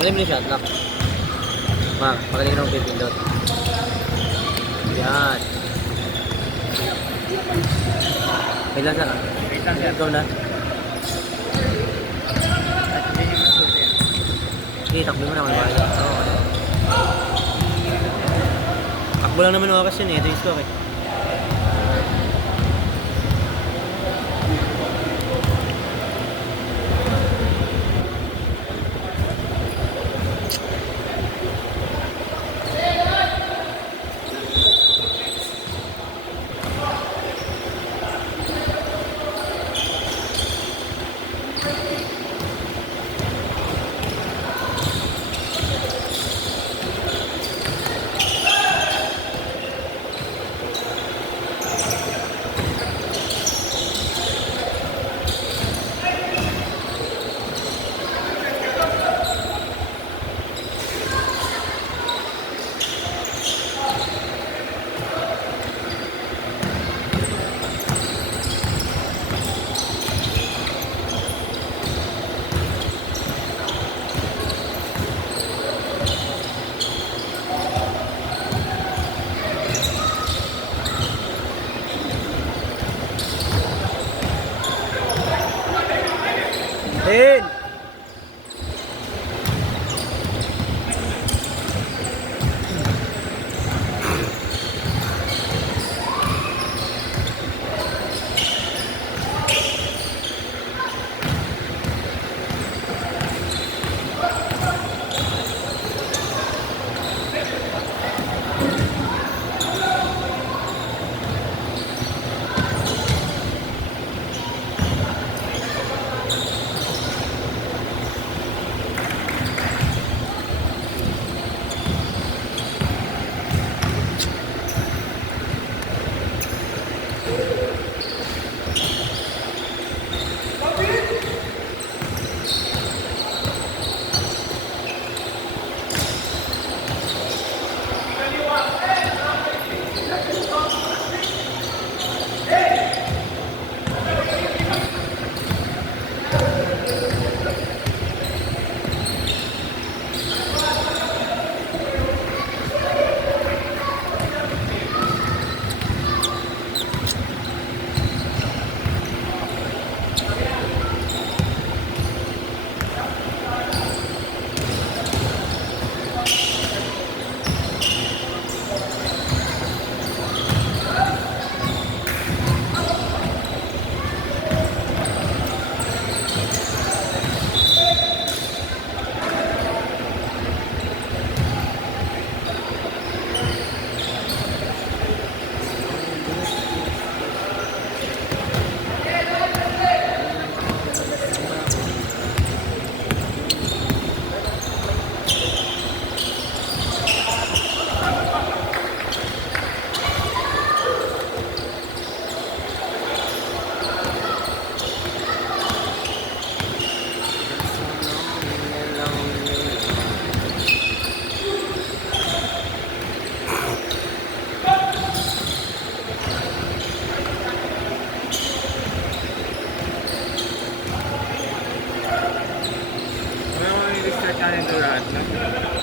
Magaling mo yung shot lock. Magaling na akong pipindot. Yan. May lasa ka? Ikaw na. Sige, takbo mo naman. Takbo lang naman oras yun eh. Ito yung score eh. Din!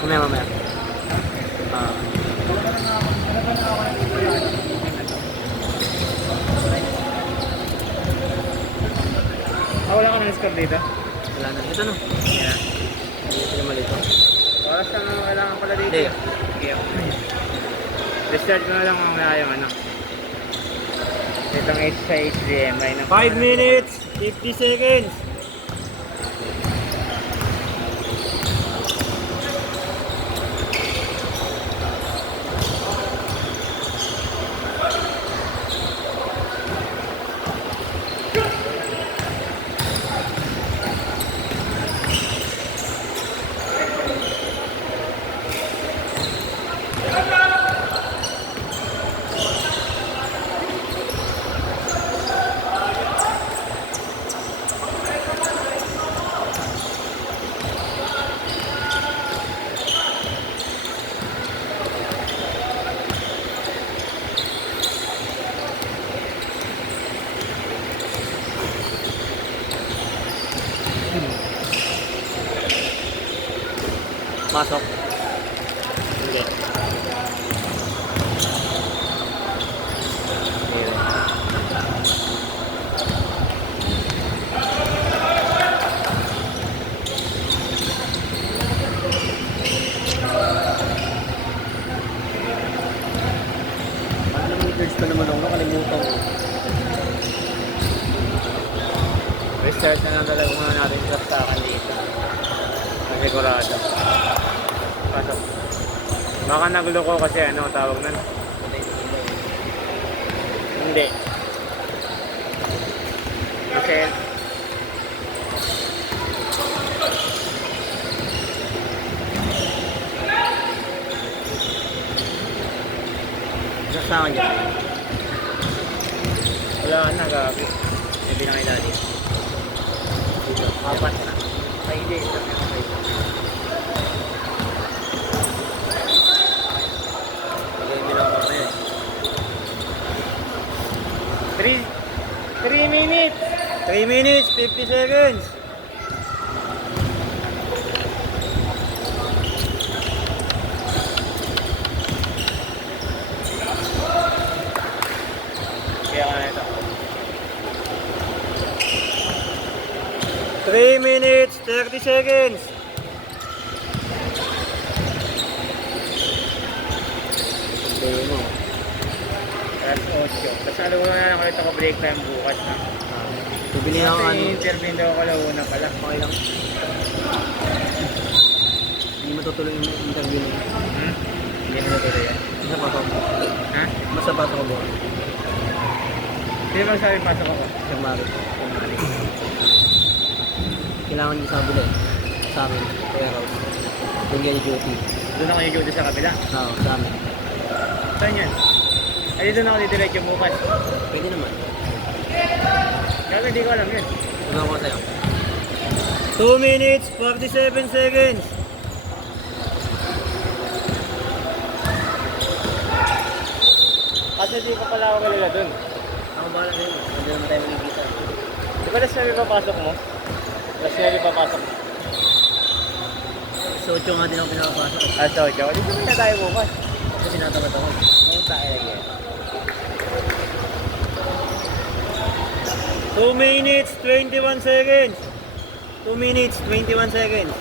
Mamaya. Wala ka na-score dito? Wala na. Ito no. Yeah. Ito naman ito. Oras na kailangan pala dito. Hindi. Okay. Restart ko na lang mamaya yung ano. Itong sa HDMI na 5 minutes, 50 seconds. Pasok. Hindi. Ano naman i-curse pa naman ako, nakalimutan ko. Restart na lang talaga muna natin sa sakan dito. Sigurado. Pasok. Baka nagulo ko kasi ano, tawag nun. Hindi. Kasi Nasaan dyan? wala na, gabi. May pinakailalim. Dito, apat na. Ay, hindi. Ito na yung ito. Pagawin nyo lang mamaya. 3 minutes! 3 minutes, 50 seconds. Kaya ka na ito. 3 minutes, 30 seconds. Sabi mo. Alas 8. Tapos alam mo na lang ulit ako break time bukas na. Bibili ako Kasi ano. interview daw ako launa pala. Okay lang. Hindi matutuloy yung interview mo. Hindi mo natuloy yan. Isa pa ako. Ha? Basta pa ako buwan. Sino magsabi pasok ako? Sa Mari. Kailangan niyo sa kabila eh. Sa amin. Kaya raw. Doon yan yung duty. Doon ako yung sa kabila. Oo, sa amin. Saan yan? Ay, dito na ako didiretso bukas. Pwede naman. Kaya hindi ko alam yun. Ano ako sa'yo? 2 minutes, 47 seconds. Kasi di ko pala ako kalila dun. Ako bahala sa'yo. Hindi naman tayo magigita. Di ba last na papasok mo? Last na papasok mo? Sa 8 nga din ako pinapapasok. Ah, so, Joe. Dito na tayo bukas. Kasi tinatamad ako. Yung tayo lagi. 2 minutes, 21 seconds. 2 minutes, 21 seconds.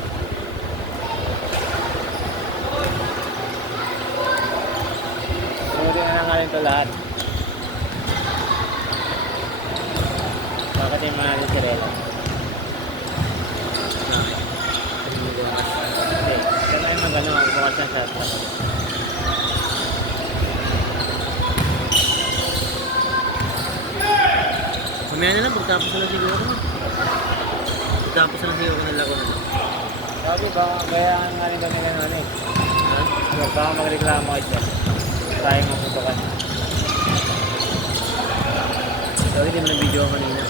Sumunod na lang natin ito lahat. Bakit yung mga natin si Rela? Hindi. Kaya tayo mag-ano, bukas na shot lang. Mamaya na lang, pagtapos na lang siguro ko. Pagtapos na lang siguro ko ng laro. Sabi ba, kaya nga rin kami ng ano eh. Ha? Baka magreklamo ka siya. Tayo maputukan. Sorry, hindi mo na video kanina.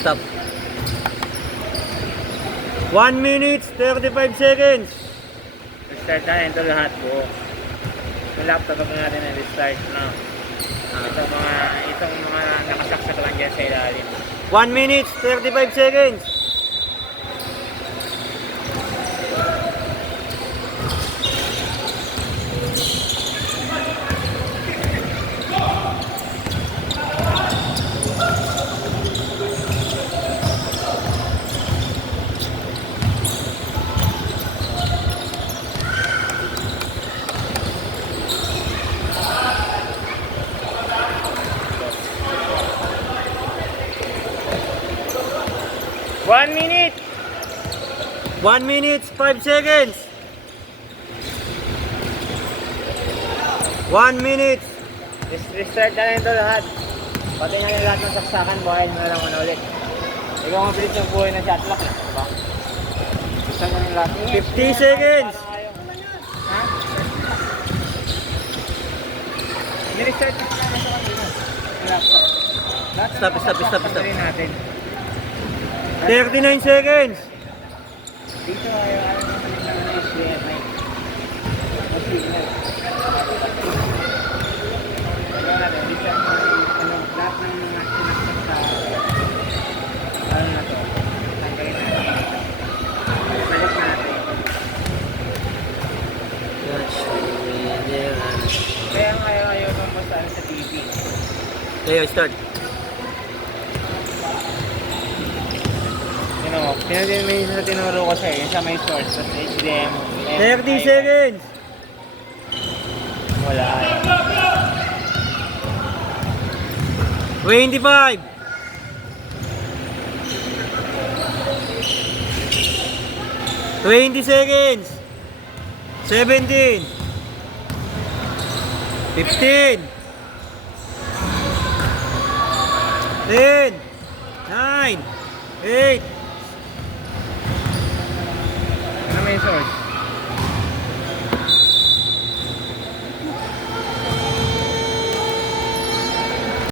Stop. 1 minute, 35 seconds. Restart na ito lahat po. Yung laptop na natin na restart na. Itong mga nakasaksak lang dyan sa ilalim. 1 minute, 35 seconds. One minute! 1 minute, 5 seconds. 1 minute. Restart na ito lahat. Pati nga yung lahat ng saksakan, buhayin mo na lang muna ulit. Ikaw ang bilis yung buhay ng shotlock eh. Diba? Restart na yung lahat. 50 seconds. Ha? Nirestart na lang sa kanina. Yung laptop. Lahat ng Stop, stop, stop, stop. saksakan natin. 39 seconds. Dito ayaw naman ng HDMI. Signal. Sige, start. May isa sa tinuro ko siya, yung sa may source, tapos HDMI. 30 seconds. Wala. 25. 20 seconds. 17. 15. 10. 9. 8. Ano may source?